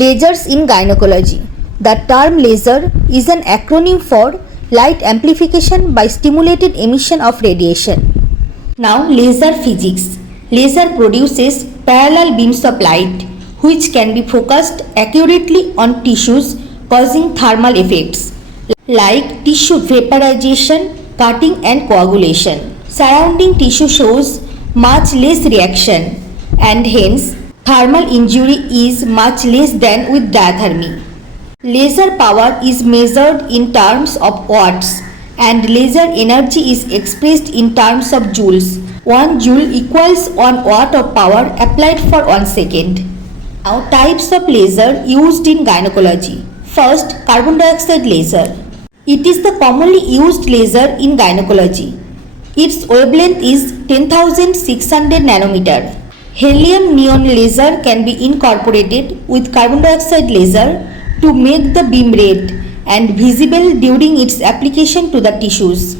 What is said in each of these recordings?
Lasers in gynecology. The term laser is an acronym for light amplification by stimulated emission of radiation. Now, laser physics. Laser produces parallel beams of light which can be focused accurately on tissues, causing thermal effects like tissue vaporization, cutting and coagulation. Surrounding tissue shows much less reaction and hence thermal injury is much less than with diathermy. Laser power is measured in terms of watts and laser energy is expressed in terms of joules. 1 joule equals 1 watt of power applied for 1 second. Now, types of laser used in gynecology. First, carbon dioxide laser. It is the commonly used laser in gynecology. Its wavelength is 10,600 nanometer. Helium neon laser can be incorporated with carbon dioxide laser to make the beam red and visible during its application to the tissues.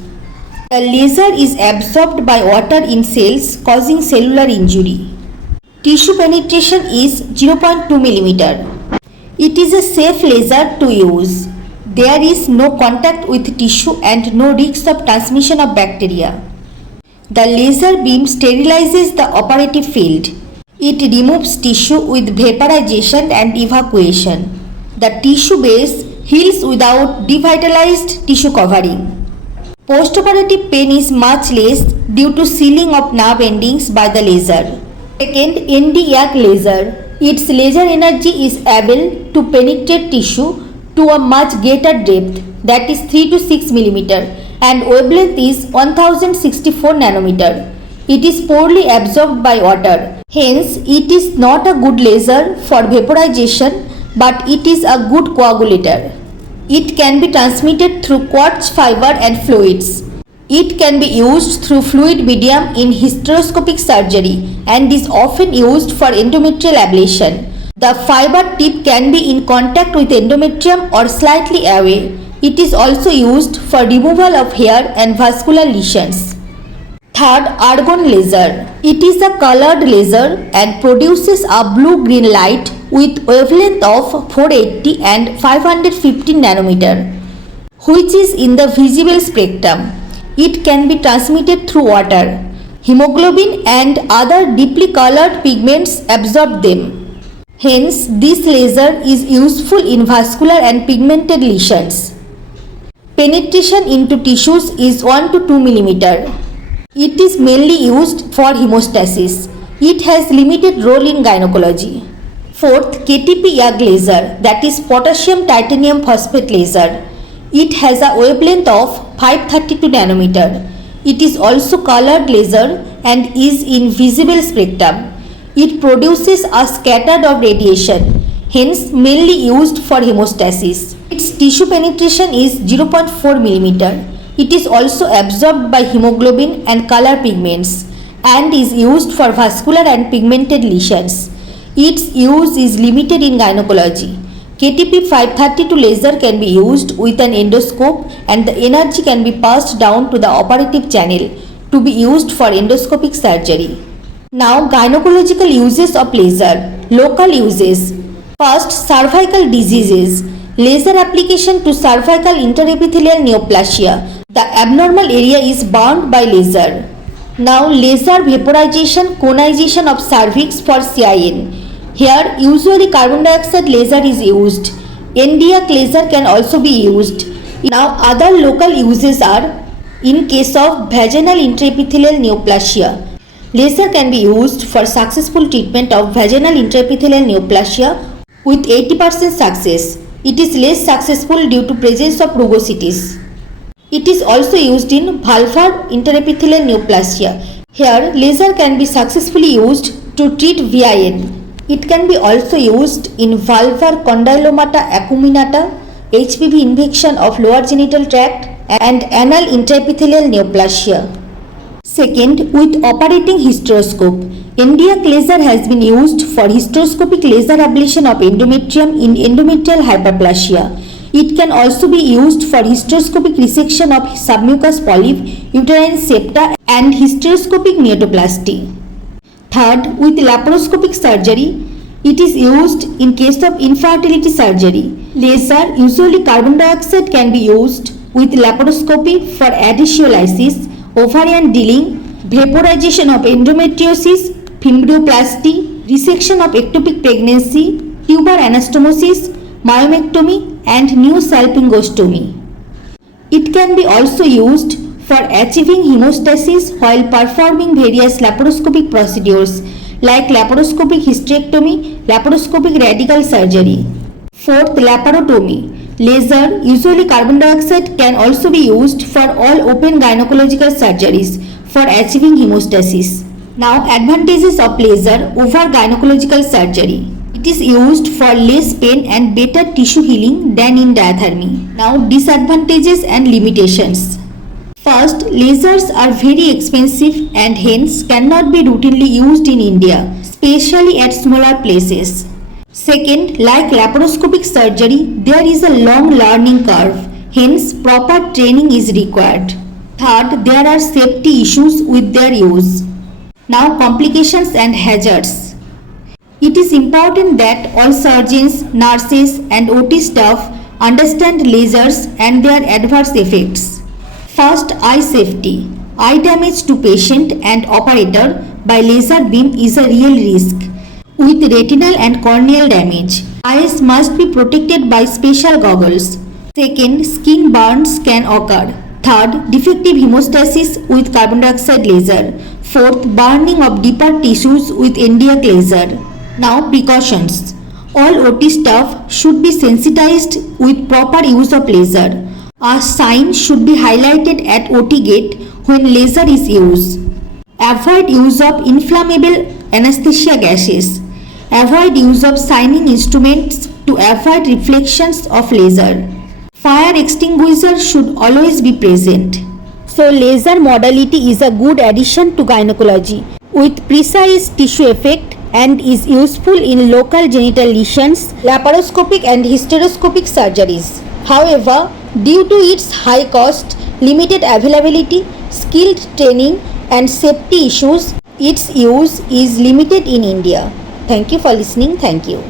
The laser is absorbed by water in cells, causing cellular injury. Tissue penetration is 0.2 mm. It is a safe laser to use. There is no contact with tissue and no risk of transmission of bacteria. The laser beam sterilizes the operative field. It removes tissue with vaporization and evacuation. The tissue base heals without devitalized tissue covering. Postoperative pain is much less due to sealing of nerve endings by the laser. Second, ND-YAG laser. Its laser energy is able to penetrate tissue to a much greater depth, that is 3 to 6 mm, and wavelength is 1064 nanometer. It is poorly absorbed by water. Hence, it is not a good laser for vaporization, but it is a good coagulator. It can be transmitted through quartz fiber and fluids. It can be used through fluid medium in hysteroscopic surgery and is often used for endometrial ablation. The fiber tip can be in contact with endometrium or slightly away. It is also used for removal of hair and vascular lesions. Third, argon laser. It is a colored laser and produces a blue-green light with wavelength of 480 and 550 nanometer, which is in the visible spectrum. It can be transmitted through water. Hemoglobin and other deeply colored pigments absorb them. Hence, this laser is useful in vascular and pigmented lesions. Penetration into tissues is 1 to 2 mm. It is mainly used for hemostasis. It has limited role in gynecology. Fourth, KTP-YAG laser, that is potassium titanium phosphate laser. It has a wavelength of 532 nanometer. It is also colored laser and is in visible spectrum. It produces a scatter of radiation, hence mainly used for hemostasis. Its tissue penetration is 0.4 mm. It is also absorbed by hemoglobin and color pigments and is used for vascular and pigmented lesions. Its use is limited in gynecology. KTP 532 laser can be used with an endoscope and the energy can be passed down to the operative channel to be used for endoscopic surgery. Now, gynecological uses of laser. Local uses. First, cervical diseases. Laser application to cervical interepithelial neoplasia. The abnormal area is bound by laser. Now, laser vaporization conization of cervix for CIN. Here, usually carbon dioxide laser is used. ND-YAG laser can also be used. Now, other local uses are in case of vaginal intraepithelial neoplasia. Laser can be used for successful treatment of vaginal intraepithelial neoplasia with 80% success. It is less successful due to presence of rugosities. It is also used in vulvar interepithelial neoplasia. Here, laser can be successfully used to treat VIN. It can be also used in vulvar condylomata acuminata, HPV infection of lower genital tract and anal intraepithelial neoplasia. Second, with operating hysteroscope. ND-YAG laser has been used for hysteroscopic laser ablation of endometrium in endometrial hyperplasia. It can also be used for hysteroscopic resection of submucous polyp, uterine septa and hysteroscopic neotoplasty. Third, with laparoscopic surgery. It is used in case of infertility surgery. Laser, usually carbon dioxide, can be used with laparoscopy for adhesiolysis, ovarian dealing, vaporization of endometriosis, fibroplasty, resection of ectopic pregnancy, tuber anastomosis, myomectomy, and new salpingostomy. It can be also used for achieving hemostasis while performing various laparoscopic procedures like laparoscopic hysterectomy, laparoscopic radical surgery. Fourth, laparotomy. Laser, usually carbon dioxide, can also be used for all open gynecological surgeries for achieving hemostasis. Now, advantages of laser over gynecological surgery. It is used for less pain and better tissue healing than in diathermy. Now, disadvantages and limitations. First, lasers are very expensive and hence cannot be routinely used in India, especially at smaller places. Second, like laparoscopic surgery, there is a long learning curve, hence proper training is required. Third, there are safety issues with their use. Now, complications and hazards. It is important that all surgeons, nurses and OT staff understand lasers and their adverse effects. First, eye safety. Eye damage to patient and operator by laser beam is a real risk. With retinal and corneal damage, eyes must be protected by special goggles. Second, skin burns can occur. Third, defective hemostasis with carbon dioxide laser. Fourth, burning of deeper tissues with Nd:YAG laser. Now, precautions. All OT staff should be sensitized with proper use of laser. A sign should be highlighted at OT gate when laser is used. Avoid use of inflammable anesthesia gases. Avoid use of signing instruments to avoid reflections of laser. Fire extinguisher should always be present. So, laser modality is a good addition to gynecology with precise tissue effect and is useful in local genital lesions, laparoscopic and hysteroscopic surgeries. However, due to its high cost, limited availability, skilled training and safety issues, its use is limited in India. Thank you for listening. Thank you.